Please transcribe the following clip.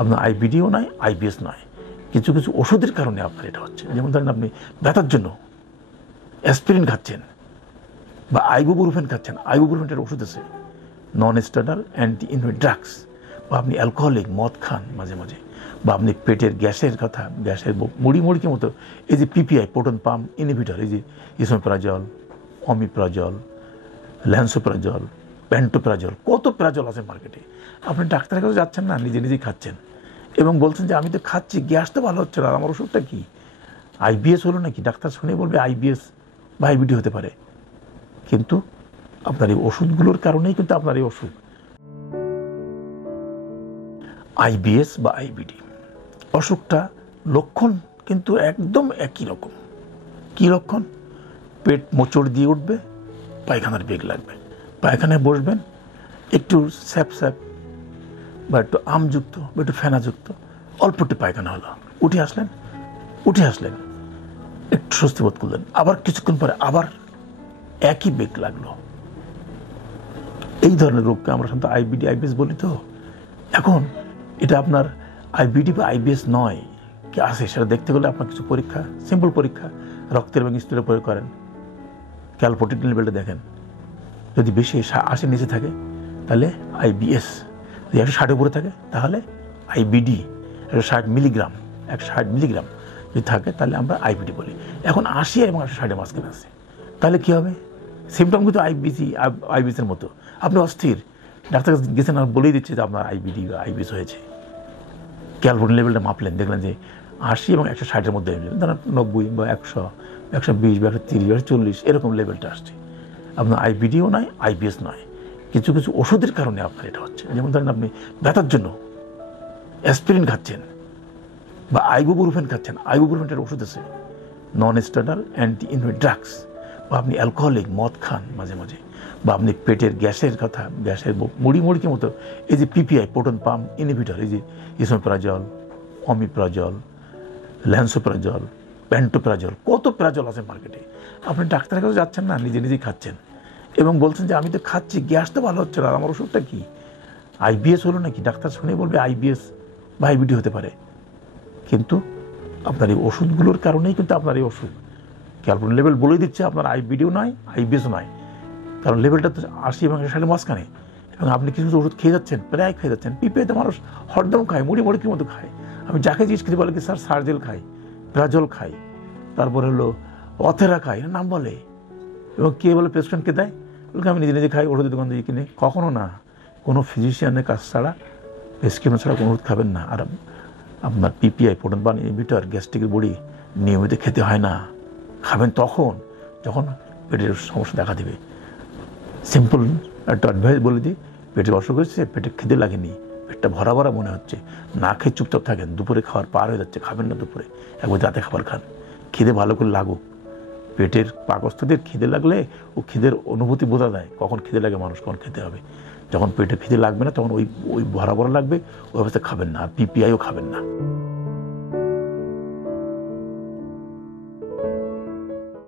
আপনার আইবিডিও নয়, আইবিএস নয়, কিছু কিছু ওষুধের কারণে আপনার এটা হচ্ছে। যেমন ধরেন আপনি ব্যথার জন্য অ্যাসপিরিন খাচ্ছেন বা আইবুপ্রোফেন খাচ্ছেন, আইবুপ্রোফেনের ওষুধ আছে, non steroidal anti inflammatory drugs, বা আপনি অ্যালকোহলিক মদ খান মাঝে মাঝে, বা আপনি পেটের গ্যাসের কথা, গ্যাসের মুড়ির মতো এই যে পিপিআই, প্রোটন পাম্প ইনহিবিটর, এই যে ইসোমেপ্রাজল, অমিপ্রাজল, ল্যান্সোপ্রাজল, প্যান্টোপ্রাজল, কত প্রাজল আছে মার্কেটে। আপনি ডাক্তারের কাছে যাচ্ছেন না, নিজে নিজেই খাচ্ছেন এবং বলছেন যে আমি তো খাচ্ছি, গ্যাস তো ভালো হচ্ছে না, আমার ওষুধটা কি আইবিএস হলো নাকি? ডাক্তার শুনে বলবে আইবিএস বা আইবিডি হতে পারে, কিন্তু আপনার এই ওষুধগুলোর কারণেই কিন্তু আপনার এই অসুখ। আইবিএস বা আইবিডি অসুখটা লক্ষণ কিন্তু একদম একই রকম। কী লক্ষণ? পেট মোচড় দিয়ে উঠবে, পায়খানার বেগ লাগবে, পায়খানায় বসবেন, একটু স্যাপ স্যাপ বা একটু আমযুক্ত বা একটু ফেনাযুক্ত, অল্প একটু পায়খানা হলো, উঠে আসলেন, একটু স্বস্তি বোধ করলেন, আবার কিছুক্ষণ পরে আবার একই বেগ লাগলো। এই ধরনের রোগকে আমরা সাধারণত আইবিডি আইবিএস বলি। তো এখন এটা আপনার আইবিডি বা আইবিএস নয় কি আছে সেটা দেখতে গেলে আপনার কিছু পরীক্ষা, সিম্পল পরীক্ষা, রক্তের এবং স্তরে প্রয়োগ করেন, ক্যালপোটিন লেভেলটা দেখেন, যদি বেশি 80 নিচে থাকে তাহলে আইবিএস, যদি 160 উপরে থাকে তাহলে আইবিডি, 160 মিলিগ্রাম যদি থাকে তাহলে আমরা আইবিডি বলি। এখন 80 এবং 160 মাঝখানে আছে, তাহলে কী হবে? সিমটম কিন্তু আইবিএসের মতো। আপনি অস্থির, ডাক্তার গেছেন আর বলেই দিচ্ছে যে আপনার আইবিডি বা আইবিএস হয়েছে। ক্যালপোটিন লেভেলটা মাপলেন, দেখলেন যে 80 এবং 160-এর মধ্যে, ধরেন 90 বা 100, 120 বা 130 বা 140 এরকম লেভেলটা আসছে। আপনার আইবিডিও নয়, আইবিএস নয়, কিছু কিছু ওষুধের কারণে আপনার এটা হচ্ছে। যেমন ধরেন আপনি ব্যথার জন্য অ্যাসপিরিন খাচ্ছেন বা আইবুপ্রোফেন খাচ্ছেন, আইবুপ্রোফেনের ওষুধ আছে, non steroidal anti inflammatory drugs, বা আপনি অ্যালকোহলিক মদ খান মাঝে মাঝে, বা আপনি পেটের গ্যাসের কথা, গ্যাসের মুড়ির মতো এই যে পিপিআই, প্রোটন পাম্প ইনহিবিটর, এই যে ইসোমেপ্রাজল, অমিপ্রাজল, ল্যান্সোপ্রাজল, প্যান্টোপ্রাজল, কত প্রাজল আছে মার্কেটে। আপনি ডাক্তারের কাছে যাচ্ছেন না, নিজে নিজেই খাচ্ছেন এবং বলছেন যে আমি তো খাচ্ছি, গ্যাস তো ভালো হচ্ছে না, আমার ওষুধটা কি আইবিএস হলো নাকি? ডাক্তার শুনে বলবে আইবিএস বা আইবিডি হতে পারে, কিন্তু আপনার এই ওষুধগুলোর কারণেই কিন্তু আপনার এই অসুখ। ক্যালপোটিন লেভেল বলে দিচ্ছে আপনার আইবিডিও নয়, আইবিএসও নয়, কারণ লেভেলটা তো 80 এবং 160 মাঝখানে, এবং আপনি কিছু ওষুধ খেয়ে যাচ্ছেন, প্রায় খেয়ে যাচ্ছেন। পিপিআইতে মানুষ হরদম খায়, মুড়ির মতো খায়। আমি যাকে জিজ্ঞেস করি বলে কি স্যার সার্জেল খাই, প্রাজল খাই, তারপরে হলো অথেরা খাই, নাম বলে, এবং কে বলে প্রেসক্রিপশনকে দেয়, বলকে আমি নিজে নিজে খাই, ওষুধের দোকান থেকে কিনে। কখনো না, কোনো ফিজিশিয়ানের কাছ ছাড়া, প্রেসক্রিপশন ছাড়া কোনো ওষুধ খাবেন না। আর আপনার পিপিআই, প্রোটন পাম্প ইনহিবিটর, গ্যাস্ট্রিকের বড়ি নিয়মিত খেতে হয় না, খাবেন তখন যখন পেটের সমস্যা দেখা দেবে। সিম্পল একটা অ্যাডভাইস বলে দিই, পেটের অসুখ হচ্ছে, পেটে খিদে লাগেনি, পেটটা ভরা ভরা মনে হচ্ছে, না খেয়ে চুপচাপ থাকেন, দুপুরে খাওয়ার পার হয়ে যাচ্ছে, খাবেন না দুপুরে, একবার রাতে খাবার খান, খিদে ভালো করে লাগুক। পেটের পাকস্থলীর খিদে লাগলে ও খিদের অনুভূতি বোঝা যায়, কখন খিদে লাগে মানুষ, কখন খেতে হবে। যখন পেটে খিদে লাগবে না তখন ওই ভরা ভরা লাগবে, ওই অবস্থায় খাবেন না, আর পিপিআইও খাবেন না।